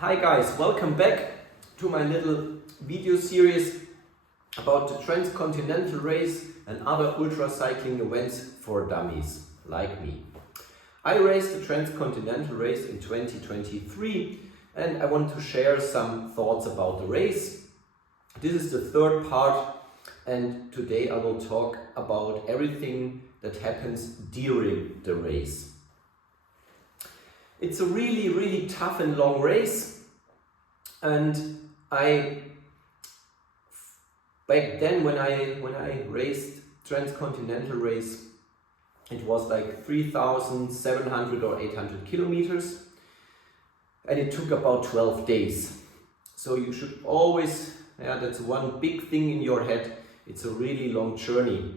Hi guys, welcome back to my little video series about the Transcontinental Race and other ultracycling events for dummies like me. I raced the Transcontinental Race in 2023 and I want to share some thoughts about the race. This is the third part and today I will talk about everything that happens during the race. It's a really tough and long race, and back then when I raced Transcontinental Race, it was like 3,700 or 800 kilometers and it took about 12 days. So you should always, that's one big thing in your head, it's a really long journey.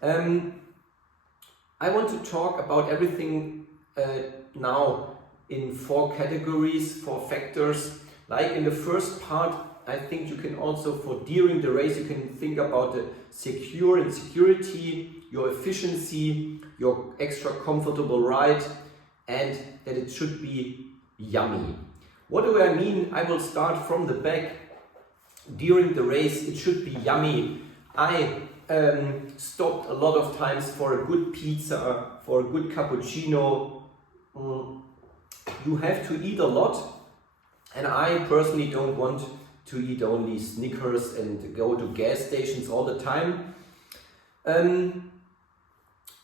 I want to talk about everything now in 4 categories, 4 factors. Like in the first part, I think you can also, for during the race, you can think about the security, your efficiency, your extra comfortable ride, and that it should be yummy. What do I mean? I will start from the back. During the race, it should be yummy. I stopped a lot of times for a good pizza, for a good cappuccino. You have to eat a lot, and I personally don't want to eat only Snickers and go to gas stations all the time.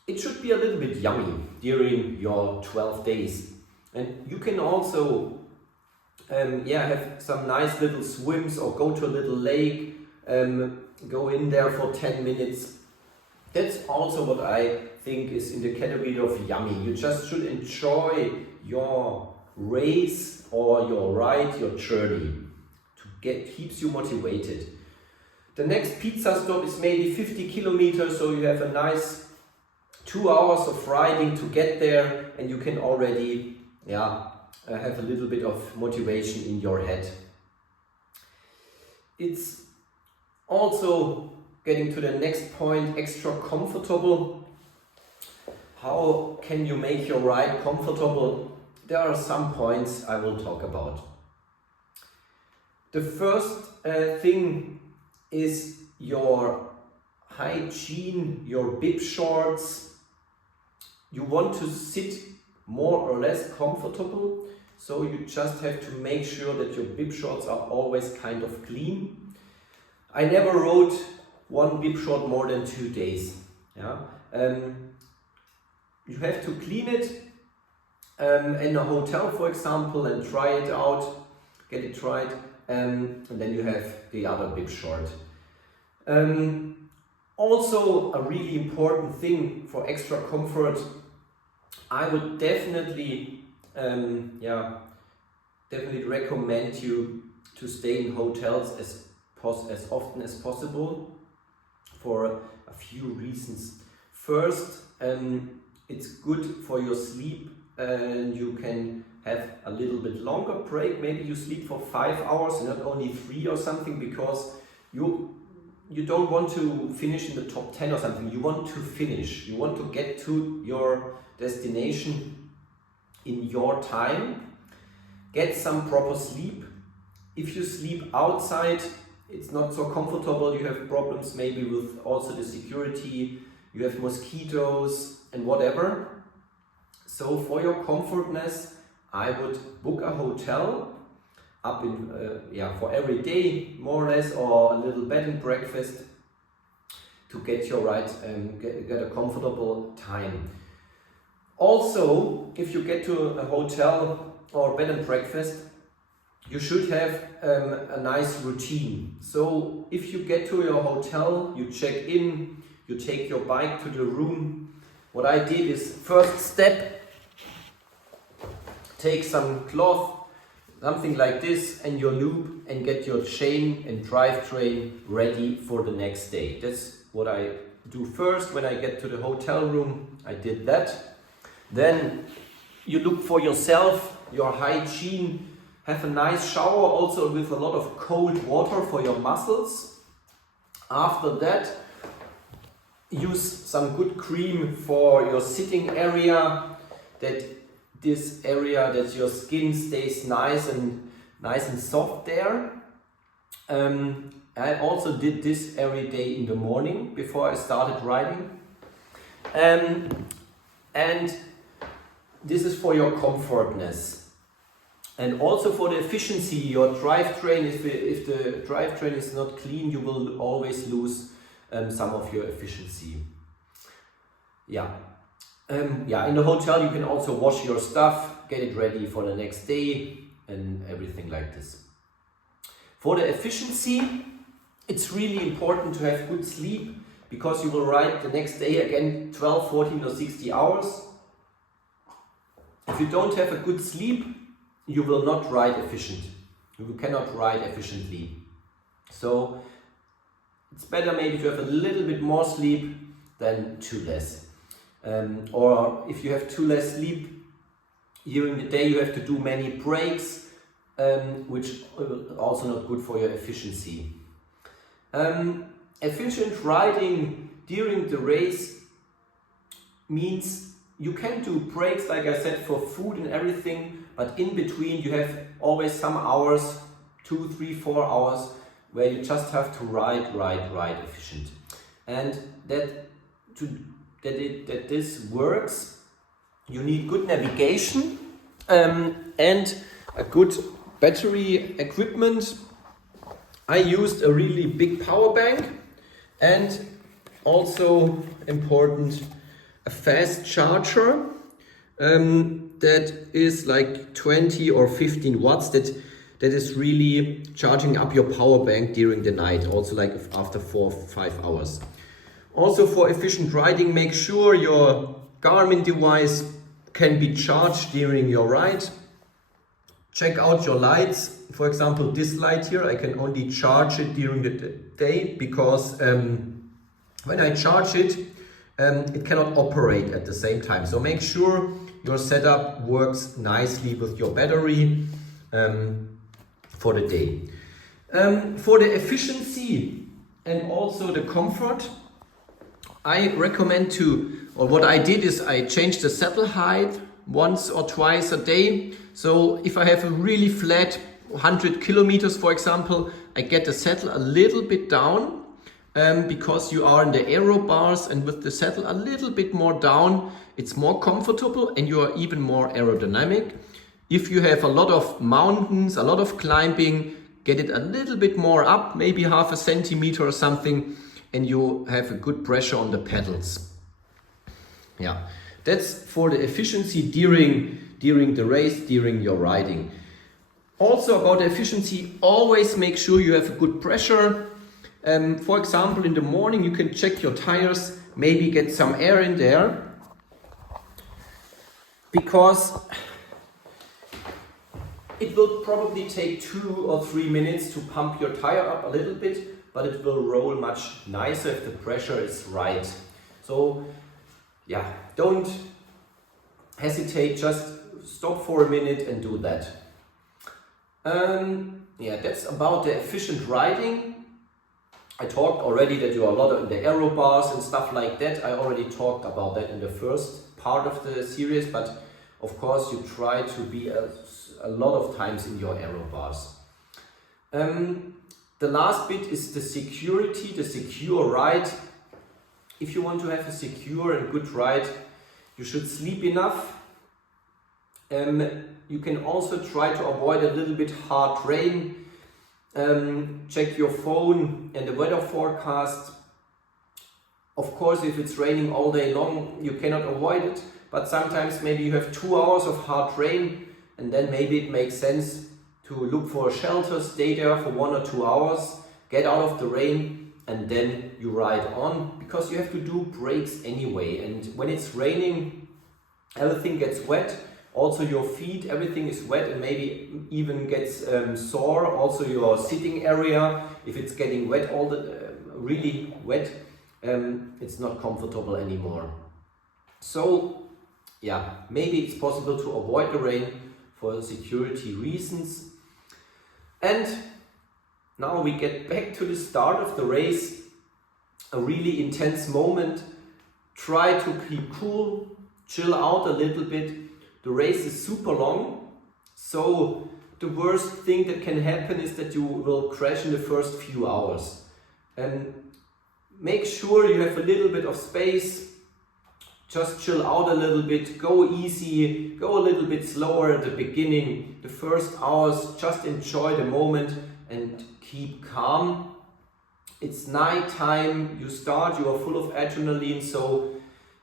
It should be a little bit yummy during your 12 days. And you can also have some nice little swims or go to a little lake, go in there for 10 minutes. That's also what I think is in the category of yummy. You just should enjoy your race or your ride, your journey. Keeps you motivated. The next pizza stop is maybe 50 kilometers, so you have a nice 2 hours of riding to get there, and you can already have a little bit of motivation in your head. It's also getting to the next point, extra comfortable. How can you make your ride comfortable? There are some points I will talk about. The first thing is your hygiene, your bib shorts. You want to sit more or less comfortable, so you just have to make sure that your bib shorts are always kind of clean. I never rode one bib short more than 2 days. You have to clean it in a hotel, for example, and try it out, get it tried, and then you have the other bib short. Also, a really important thing for extra comfort, I would definitely recommend you to stay in hotels as often as possible for a few reasons. First, it's good for your sleep, and you can have a little bit longer break. Maybe you sleep for 5 hours, not only 3 or something, because you don't want to finish in the top 10 or something. You want to finish. You want to get to your destination in your time. Get some proper sleep. If you sleep outside, it's not so comfortable. You have problems maybe with also the security. You have mosquitoes and whatever. So for your comfortness, I would book a hotel up in for every day more or less, or a little bed and breakfast to get your ride and get a comfortable time. Also, if you get to a hotel or bed and breakfast, you should have a nice routine. So if you get to your hotel, you check in, you take your bike to the room. What I did is, first step, take some cloth, something like this, and your loop, and get your chain and drivetrain ready for the next day. That's what I do first. When I get to the hotel room, I did that. Then you look for yourself, your hygiene, have a nice shower also with a lot of cold water for your muscles. After that, use some good cream for your sitting area, that your skin stays nice and nice and soft there. I also did this every day in the morning before I started riding. And this is for your comfortness. And also for the efficiency, your drivetrain, if the drivetrain is not clean, you will always lose some of your efficiency. Yeah. In the hotel you can also wash your stuff, get it ready for the next day and everything like this. For the efficiency, it's really important to have good sleep, because you will ride the next day again 12, 14 or 60 hours. If you don't have a good sleep, you will not ride efficient. You cannot ride efficiently. So it's better maybe to have a little bit more sleep than too less. Or if you have too less sleep during the day, you have to do many breaks, which are also not good for your efficiency. Efficient riding during the race means you can do breaks, like I said, for food and everything, but in between you have always some hours, 2, 3, 4 hours, where you just have to ride efficient. And that this works, you need good navigation and a good battery equipment. I used a really big power bank, and also important, a fast charger that is like 20 or 15 watts, that is really charging up your power bank during the night, also like after 4 or 5 hours. Also for efficient riding, make sure your Garmin device can be charged during your ride. Check out your lights. For example, this light here, I can only charge it during the day, because when I charge it, it cannot operate at the same time. So make sure your setup works nicely with your battery for the day. For the efficiency and also the comfort, I recommend what I did is I changed the saddle height once or twice a day. So if I have a really flat 100 kilometers, for example, I get the saddle a little bit down, because you are in the aero bars, and with the saddle a little bit more down, it's more comfortable and you are even more aerodynamic. If you have a lot of mountains, a lot of climbing, get it a little bit more up, maybe half a centimeter or something, and you have a good pressure on the pedals. Yeah, that's for the efficiency during the race, during your riding. Also about the efficiency, always make sure you have a good pressure. For example, in the morning you can check your tires, maybe get some air in there, because it will probably take 2 or 3 minutes to pump your tire up a little bit, but it will roll much nicer if the pressure is right. So yeah, don't hesitate, just stop for a minute and do that. That's about the efficient riding. I talked already that you are a lot in the aero bars and stuff like that. I already talked about that in the first part of the series, but of course you try to be a lot of times in your aero bars. The last bit is the security, the secure ride. If you want to have a secure and good ride, you should sleep enough. You can also try to avoid a little bit hard rain. Check your phone and the weather forecast. Of course, if it's raining all day long, you cannot avoid it, but sometimes maybe you have 2 hours of hard rain, and then maybe it makes sense to look for a shelter, stay there for 1 or 2 hours, get out of the rain, and then you ride on, because you have to do breaks anyway. And when it's raining, everything gets wet. Also your feet, everything is wet and maybe even gets sore. Also your sitting area, if it's getting wet, really wet, it's not comfortable anymore. So yeah, maybe it's possible to avoid the rain for security reasons. And now we get back to the start of the race, a really intense moment. Try to keep cool, chill out a little bit. The race is super long, so the worst thing that can happen is that you will crash in the first few hours. And make sure you have a little bit of space. Just chill out a little bit, go easy, go a little bit slower at the beginning. The first hours, just enjoy the moment and keep calm. It's night time, you start, you are full of adrenaline, so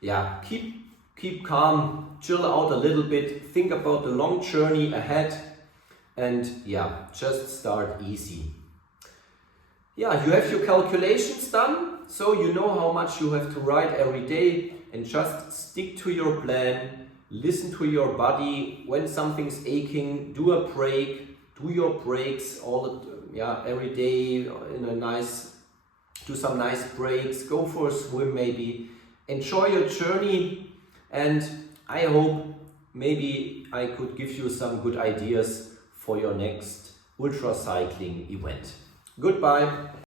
yeah, keep calm, chill out a little bit, think about the long journey ahead, and yeah, just start easy. Yeah, you have your calculations done, so you know how much you have to ride every day, and just stick to your plan, listen to your body. When something's aching, do a break, do your breaks every day do some nice breaks, go for a swim maybe, enjoy your journey, and I hope maybe I could give you some good ideas for your next ultracycling event. Goodbye.